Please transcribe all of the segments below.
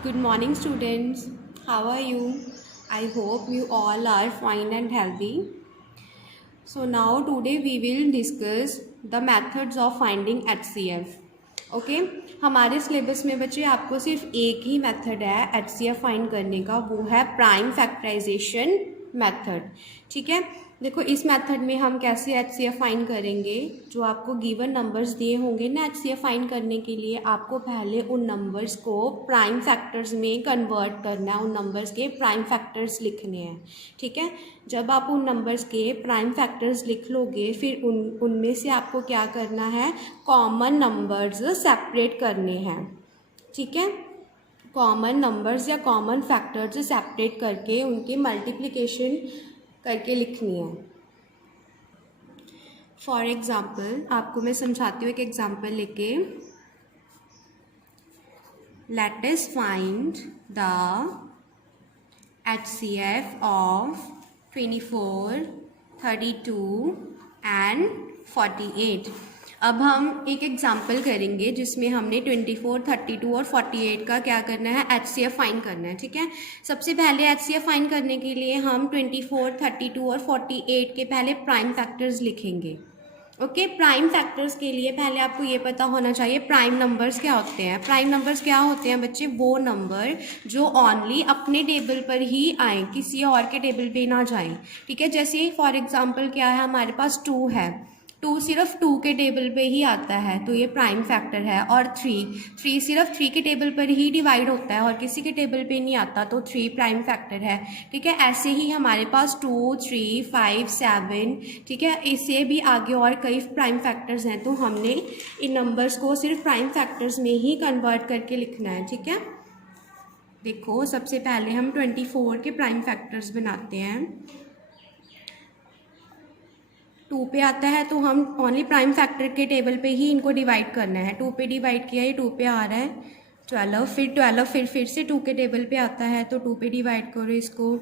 Good morning, students. How are you? I hope you all are fine and healthy. So now today we will discuss the methods of finding HCF. Okay हमारे syllabus में बच्चे आपको सिर्फ एक ही method है HCF find करने का, वो है प्राइम फैक्टराइजेशन मेथड। ठीक है, देखो इस मेथड में हम कैसे HCF फाइंड करेंगे। जो आपको गिवन नंबर्स दिए होंगे ना HCF फाइंड करने के लिए, आपको पहले उन नंबर्स को प्राइम फैक्टर्स में कन्वर्ट करना है, उन नंबर्स के प्राइम फैक्टर्स लिखने हैं। ठीक है, जब आप उन नंबर्स के प्राइम फैक्टर्स लिख लोगे, फिर उनमें से आपको क्या करना है, कॉमन नंबर्स सेपरेट करने हैं। ठीक है, कॉमन नंबर्स या कॉमन फैक्टर्स सेपरेट करके उनकी मल्टीप्लिकेशन करके लिखनी है। फॉर एग्ज़ाम्पल आपको मैं समझाती हूँ एक एग्ज़ाम्पल लेके। Let us find the HCF of 24, 32 and 48। अब हम एक एग्जाम्पल करेंगे जिसमें हमने 24, 32 और 48 का क्या करना है, HCF फाइंड करना है। ठीक है, सबसे पहले HCF फाइंड करने के लिए हम 24, 32 और 48 के पहले प्राइम फैक्टर्स लिखेंगे। ओके, प्राइम फैक्टर्स के लिए पहले आपको ये पता होना चाहिए प्राइम नंबर्स क्या होते हैं। प्राइम नंबर्स क्या होते हैं बच्चे, वो नंबर जो ओनली अपने टेबल पर ही आए, किसी और के टेबल पे ना जाएं। ठीक है, जैसे फॉर एग्जांपल क्या है, हमारे पास 2 है, 2 सिर्फ 2 के टेबल पे ही आता है तो ये प्राइम फैक्टर है। और 3 सिर्फ 3 के टेबल पर ही डिवाइड होता है और किसी के टेबल पे नहीं आता तो 3 प्राइम फैक्टर है। ठीक है, ऐसे ही हमारे पास 2, 3, 5, 7, ठीक है, इससे भी आगे और कई प्राइम फैक्टर्स हैं, तो हमने इन नंबर्स को सिर्फ प्राइम फैक्टर्स में ही कन्वर्ट करके लिखना है। ठीक है, देखो सबसे पहले हम 24 के प्राइम फैक्टर्स बनाते हैं। 2 पे आता है तो हम ओनली प्राइम फैक्टर के टेबल पे ही इनको डिवाइड करना है। 2 पे डिवाइड किया, ये 2 पे आ रहा है 12, फिर 12 फिर से 2 के टेबल पे आता है तो 2 पे डिवाइड करो इसको।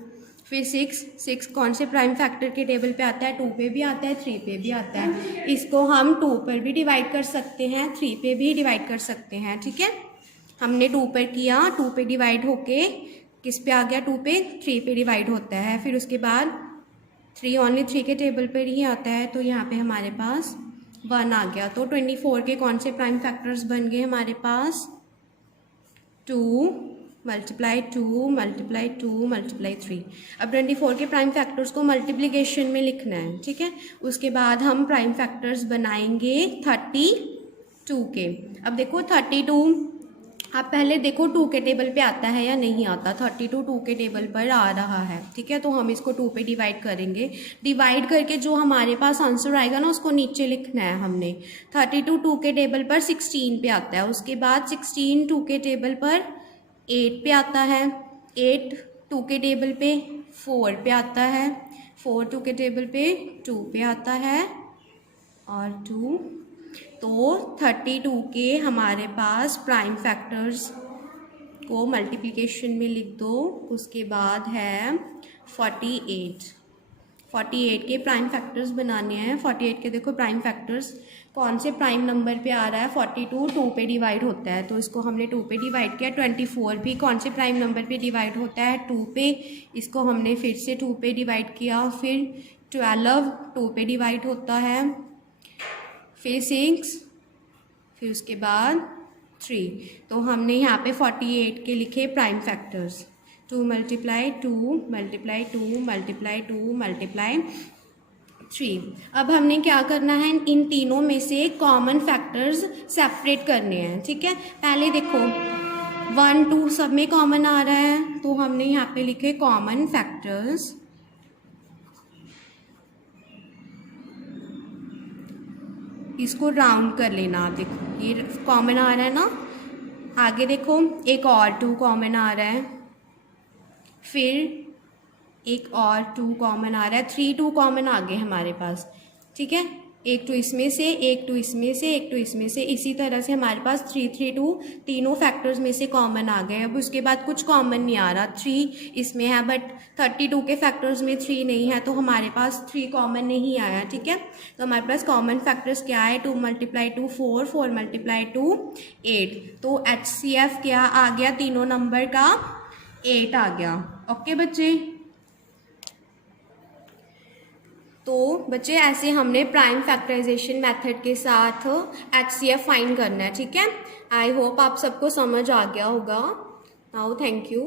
फिर 6 कौन से प्राइम फैक्टर के टेबल पे आता है, 2 पे भी आता है, 3 पे भी आता है। इसको हम 2 पर भी डिवाइड कर सकते हैं, 3 पे भी डिवाइड कर सकते हैं। ठीक है, हमने 2 पर किया, 2 पे डिवाइड होके किस पे आ गया, 2 पे 3 पे डिवाइड होता है। फिर उसके बाद 3 ओनली 3 के टेबल पर ही आता है तो यहाँ पे हमारे पास 1 आ गया। तो 24 के कौन से प्राइम फैक्टर्स बन गए हमारे पास, 2 मल्टीप्लाई 2 मल्टीप्लाई 2 मल्टीप्लाई 3। अब 24 के प्राइम फैक्टर्स को मल्टीप्लिकेशन में लिखना है। ठीक है, उसके बाद हम प्राइम फैक्टर्स बनाएंगे 32 के। अब देखो 32, आप पहले देखो 2 के टेबल पे आता है या नहीं आता। 32 2 के टेबल पर आ रहा है। ठीक है, तो हम इसको 2 पे डिवाइड करेंगे। डिवाइड करके जो हमारे पास आंसर आएगा ना, उसको नीचे लिखना है हमने। 32 2 के टेबल पर 16 पे आता है, उसके बाद 16 2 के टेबल पर 8 पे आता है, 8 2 के टेबल पे 4 पे आता है, 4 2 के टेबल पे 2 पे आता है और 2। तो 32 के हमारे पास प्राइम फैक्टर्स को मल्टीप्लिकेशन में लिख दो। उसके बाद है 48 के प्राइम फैक्टर्स बनाने हैं। 48 के देखो प्राइम फैक्टर्स कौन से प्राइम नंबर पे आ रहा है, 42 2 पे डिवाइड होता है तो इसको हमने 2 पे डिवाइड किया। 24 भी कौन से प्राइम नंबर पे डिवाइड होता है, 2 पे, इसको हमने फिर से 2 पे डिवाइड किया। फिर 12 2 पे डिवाइड होता है, फिर 6, फिर उसके बाद 3। तो हमने यहाँ पे 48 के लिखे prime factors, 2 multiply 2 multiply 2 multiply 2 multiply 3। अब हमने क्या करना है, इन तीनों में से कॉमन फैक्टर्स सेपरेट करने हैं। ठीक है, पहले देखो 1 2 सब में कॉमन आ रहा है तो हमने यहाँ पे लिखे कॉमन फैक्टर्स। इसको राउंड कर लेना। आप देखो ये कॉमन आ रहा है ना, आगे देखो एक और 2 कॉमन आ रहा है, फिर एक और 2 कॉमन आ रहा है, 3 2 कॉमन आ गए हमारे पास। ठीक है, एक 2 इसमें से, एक 2 इसमें से, एक 2 इसमें से, इसी तरह से हमारे पास 3 3 2 तीनों फैक्टर्स में से कॉमन आ गए। अब उसके बाद कुछ कॉमन नहीं आ रहा, 3 इसमें है बट 32 के फैक्टर्स में 3 नहीं है, तो हमारे पास 3 कॉमन नहीं आया। ठीक है, तो हमारे पास कॉमन फैक्टर्स क्या है, 2 × 2 4, 4 × 2 8, तो HCF क्या आ गया, तीनों नंबर का 8 आ गया। ओके बच्चे, तो बच्चे ऐसे हमने प्राइम फैक्टराइजेशन मेथड के साथ HCF फाइंड करना है। ठीक है, आई होप आप सबको समझ आ गया होगा। Now thank you.